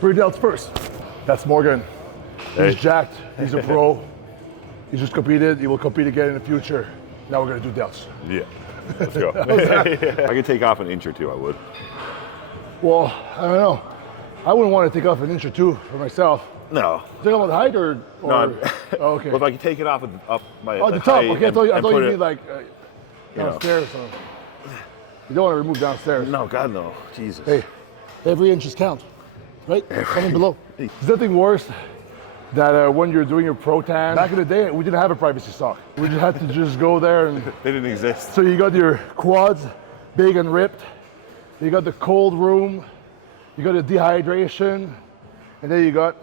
Three delts first. That's Morgan. He's jacked. He's a pro. He just competed. He will compete again in the future. Now we're gonna do delts. Yeah. Let's go. If I could take off an inch or two, I would. Well, I don't know. I wouldn't want to take off an inch or two for myself. No. Talking about height or No. oh, okay. Well, if I could take it off up my the top. Okay, I thought you it, mean like downstairs. So you don't want to remove downstairs. No, God no. Jesus. Hey, every inch is count, right? Coming below. There's nothing worse that when you're doing your pro tan. Back in the day, we didn't have a privacy sock. We just had to just go there and. They didn't exist. So you got your quads, big and ripped. You got the cold room. You got the dehydration, and then you got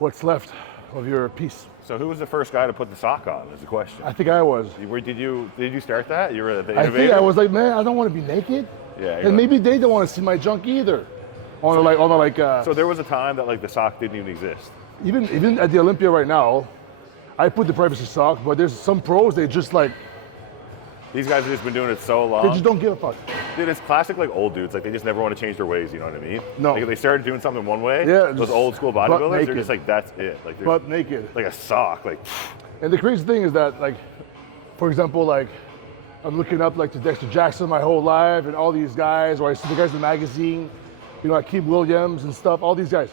what's left of your piece. So who was the first guy to put the sock on? Is the question. I think I was. Did you start that? You were the I innovator? think I was like, man, I don't want to be naked. Yeah. And maybe they don't want to see my junk either. So there was a time that like the sock didn't even exist. Even at the Olympia right now, I put the privacy sock, but there's some pros, they just like. These guys have just been doing it so long. They just don't give a fuck. Dude, it's classic like old dudes. Like they just never want to change their ways. You know what I mean? No. Like if they started doing something one way, yeah, those old school bodybuilders, they're just like, that's it. Like butt naked. Like a sock. Like. And the crazy thing is that, like, for example, like I'm looking up like to Dexter Jackson my whole life, and all these guys, or I see the guys in the magazine, you know, like Keith Williams and stuff. All these guys.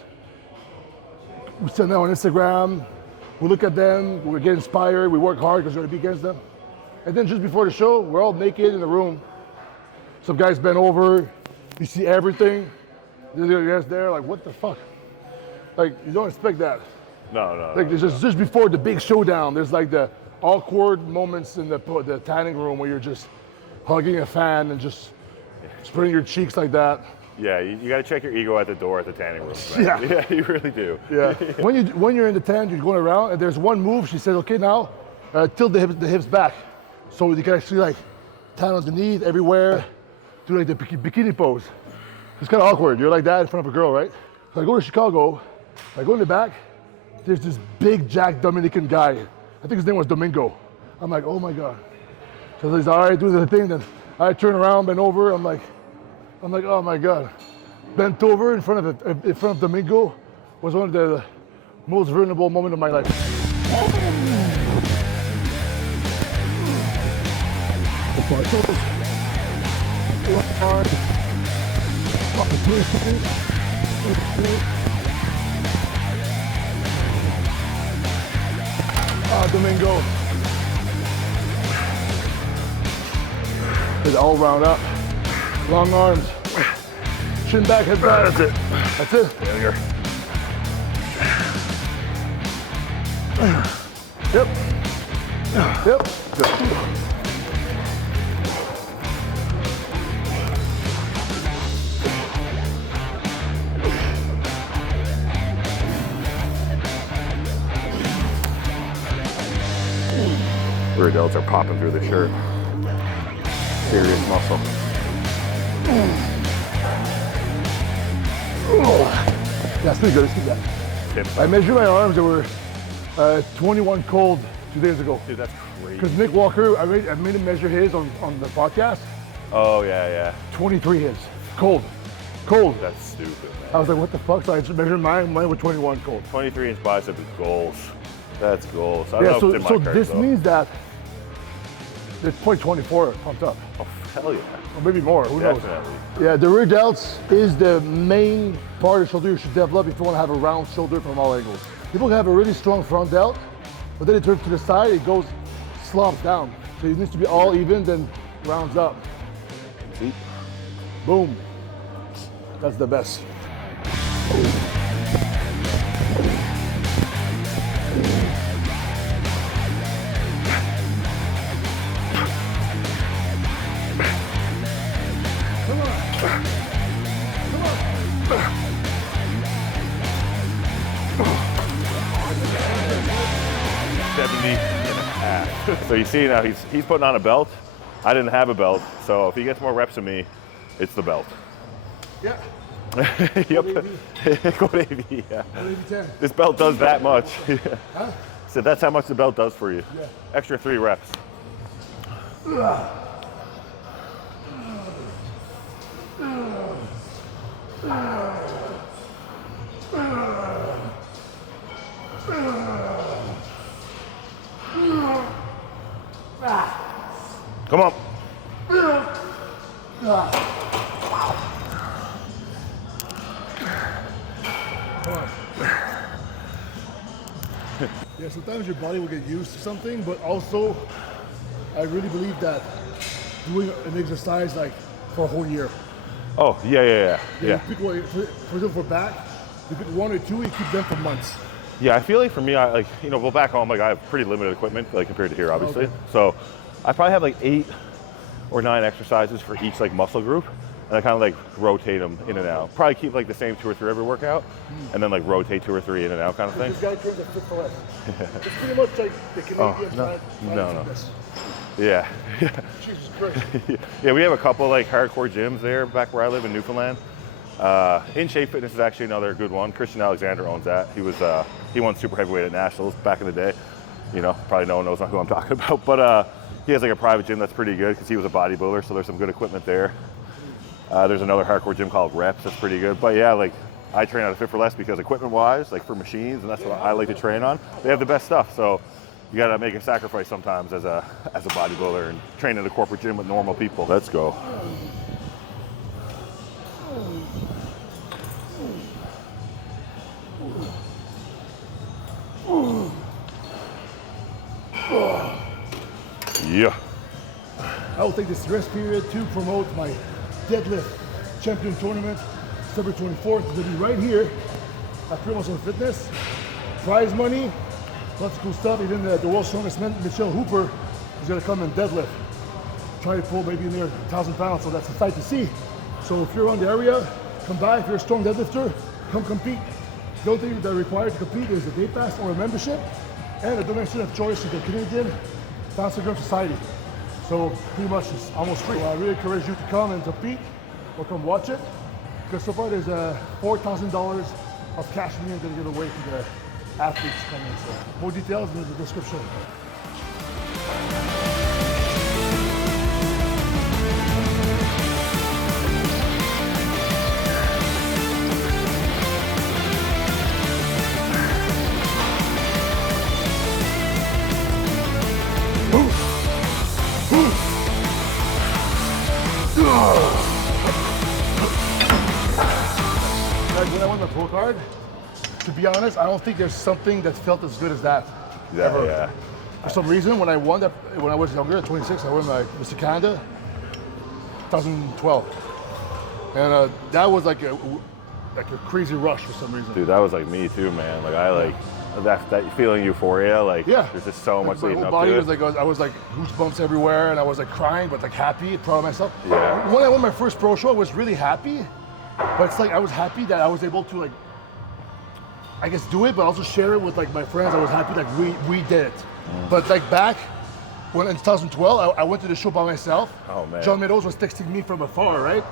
We send them on Instagram. We look at them. We get inspired. We work hard because we're gonna be against them. And then just before the show, we're all naked in the room. Some guys bent over. You see everything. The guys there, like, what the fuck? Like, you don't expect that. No. Like, there's just before the big showdown, there's like the awkward moments in the tanning room where you're just hugging a fan and just spreading your cheeks like that. Yeah, you got to check your ego at the door at the tanning room. Yeah. Yeah, you really do. Yeah. When you're in the tan, you're going around, and there's one move. She said, "Okay, now tilt the hips back, so you can actually like tan underneath everywhere, do like the bikini pose." It's kind of awkward. You're like that in front of a girl, right? So I go to Chicago. I go in the back. There's this big Jack Dominican guy. I think his name was Domingo. I'm like, oh my god. So he's all right, do the thing. Then I turn around, bend over. I'm like, oh my god. Bent over in front of Domingo was one of the most vulnerable moments of my life. Domingo. It's all round up. Long arms. Chin back, head back. That's it. That's it. Failure. Yep. Yep. Good. Rear delts are popping through the shirt. Serious muscle. Yeah, it's pretty good. Let's keep that. I measured my arms. They were 21 cold 2 days ago. Dude, that's crazy. Because Nick Walker, I made him measure his on the podcast. Oh, yeah. 23 his. Cold. Cold. That's stupid, man. I was like, what the fuck? So I just measured mine with 21 cold. 23-inch bicep is goals. That's goals. I don't Yeah, know if it's in so my this cards, means that it's 0.24 pumped up. Oh, hell yeah. Or maybe more, who knows? Definitely. Yeah, the rear delts is the main part of the shoulder you should develop if you want to have a round shoulder from all angles. People can have a really strong front delt, but then it turns to the side, it goes, slumps down. So it needs to be all even, then rounds up. See? Boom. That's the best. So you see now he's putting on a belt. I didn't have a belt, so if he gets more reps than me, it's the belt. Yeah. Yep. Code AV, yeah. This belt does that much. Huh? So that's how much the belt does for you. Yeah. Extra 3 reps. Come on. Yeah, sometimes your body will get used to something, but also I really believe that doing an exercise like for a whole year. Oh, yeah. You pick one, for example, for back, you pick 1 or 2, you keep them for months. Yeah, I feel like for me, I like, you know, well, back home, like I have pretty limited equipment, like compared to here, obviously. Okay. So I probably have like 8 or 9 exercises for each like muscle group, and I kind of like rotate them in and out. Probably keep like the same 2 or 3 every workout, and then like rotate 2 or 3 in and out kind of thing. This guy trains at Fit for Less. It's pretty much like the Canadian No. Yeah. Jesus Christ. Yeah, we have a couple like hardcore gyms there back where I live in Newfoundland. In Shape Fitness is actually another good one. Christian Alexander owns that. He won super heavyweight at nationals back in the day. You know, probably no one knows who I'm talking about, but he has like a private gym that's pretty good because he was a bodybuilder, so there's some good equipment there. There's another hardcore gym called Reps that's pretty good. But yeah, like I train out of Fit for Less because equipment-wise, like for machines, and that's what I like to train on. They have the best stuff, so you gotta make a sacrifice sometimes as a bodybuilder and train at a corporate gym with normal people. Let's go. Yeah. I will take this rest period to promote my Deadlift Champion Tournament, February 24th. It's gonna be right here at Pro Morgan Fitness. Prize money, lots of cool stuff. Even the world's strongest man, Michelle Hooper, is gonna come and deadlift. Try to pull maybe near 1,000 pounds, so that's a sight to see. So if you're around the area, come by. If you're a strong deadlifter, come compete. The only thing that are required to compete is a day pass or a membership, and a donation of choice to the Canadian Instagram Society. So pretty much it's almost free. So I really encourage you to come and compete or come watch it, because so far there's $4,000 of cash money I'm gonna give away to the athletes coming. So more details in the description. Like when I won the pro card, to be honest, I don't think there's something that felt as good as that ever. Yeah. For some reason, when I won that, when I was younger, at 26, I won like Mr. Canada, 2012, and that was like a crazy rush for some reason. Dude, that was like me too, man. Like I like that feeling euphoria. Like there's just so much my leading whole up body to was it. like I was like goosebumps everywhere, and I was like crying, but like happy, proud of myself. Yeah. When I won my first pro show, I was really happy, but it's like I was happy that I was able to like, I guess do it, but also share it with like my friends. I was happy like we did it. But like back when in 2012, I went to the show by myself. Oh man. John Meadows was texting me from afar, right?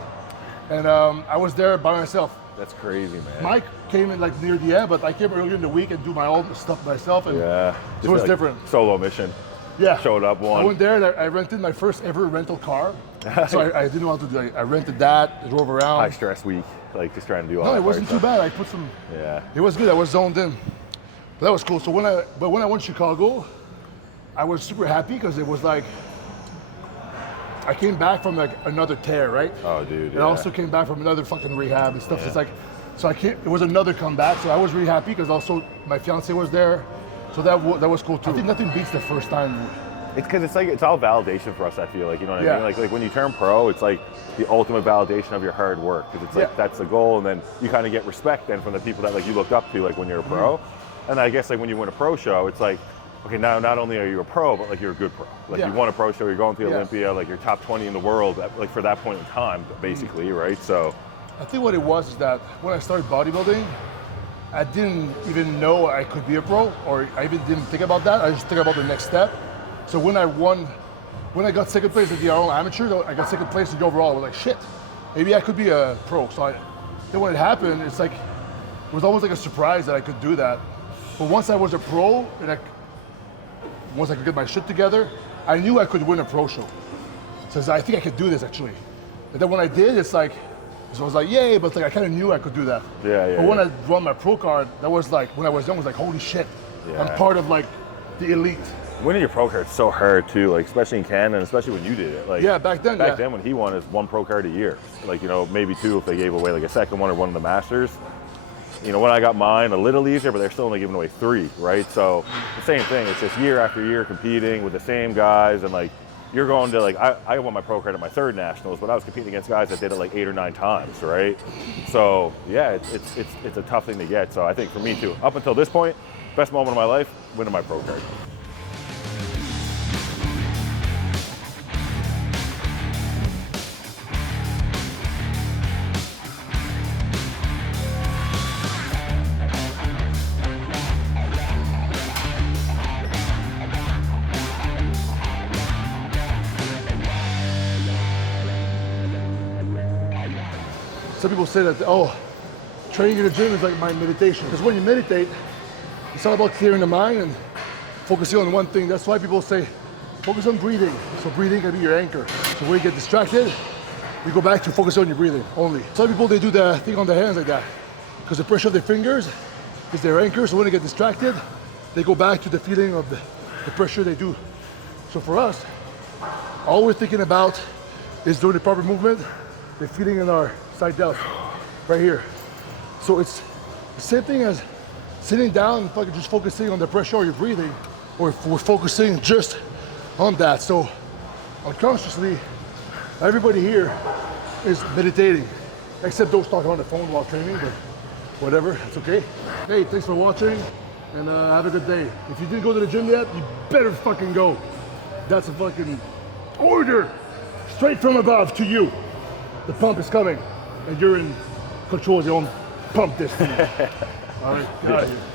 And I was there by myself. That's crazy, man. Mike came in like near the end, but I came earlier in the week and do my own stuff myself, and Yeah. it was like different. Solo mission. Yeah. Showed up I one. went there and I rented my first ever rental car. So I didn't want to do it. I rented that, drove around. High stress week, like just trying to do all No, that it wasn't too stuff. bad. I put some. Yeah. It was good. I was zoned in. But that was cool. So when I went to Chicago, I was super happy because it was like I came back from like another tear, right? Oh, dude. And I also came back from another fucking rehab and stuff. So it's like, so it was another comeback. So I was really happy because also my fiance was there. So that was cool too. I think nothing beats the first time. It's because it's like it's all validation for us. I feel like, you know what I Yeah. mean. Like when you turn pro, it's like the ultimate validation of your hard work, because it's like that's the goal, and then you kind of get respect then from the people that like you looked up to, like when you're a pro. And I guess like when you win a pro show, it's like, okay, now not only are you a pro, but like you're a good pro. Like you won a pro show, you're going to the Olympia, like you're top 20 in the world, like for that point in time, basically, right? So I think what it was is that when I started bodybuilding, I didn't even know I could be a pro, or I even didn't think about that. I just think about the next step. So when I got second place at the RO amateur, I got second place in the overall. I was like, shit, maybe I could be a pro. So then when it happened, it's like, it was almost like a surprise that I could do that. But once I was a pro, and once I could get my shit together, I knew I could win a pro show. So I think I could do this actually. And then when I did, it's like, so I was like, yay, but like I kind of knew I could do that. Yeah. But when I won my pro card, that was like, when I was young, I was like, holy shit, I'm part of like the elite. Winning your pro card is so hard too, like especially in Canada, and especially when you did it. Like back then. Back then when he won is one pro card a year. Like, you know, maybe two if they gave away like a second one or one of the Masters. You know, when I got mine, a little easier, but they're still only giving away 3, right? So the same thing. It's just year after year competing with the same guys, and like you're going to like I won my pro card at my 3rd nationals, but I was competing against guys that did it like 8 or 9 times, right? So yeah, it's a tough thing to get. So I think for me too, up until this point, best moment of my life, winning my pro card. Some people say that, oh, training in the gym is like my meditation. Because when you meditate, it's all about clearing the mind and focusing on one thing. That's why people say, focus on breathing. So breathing can be your anchor. So when you get distracted, you go back to focus on your breathing only. Some people, they do the thing on their hands like that because the pressure of their fingers is their anchor. So when they get distracted, they go back to the feeling of the pressure they do. So for us, all we're thinking about is doing the proper movement, the feeling in our side delts, right here. So it's the same thing as sitting down and fucking just focusing on the pressure or your breathing, or if we're focusing just on that. So unconsciously, everybody here is meditating, except those talking on the phone while training, but whatever, that's okay. Hey, thanks for watching, and have a good day. If you didn't go to the gym yet, you better fucking go. That's a fucking order, straight from above to you. The pump is coming, and you're in control of your own pump distance. All right, got you.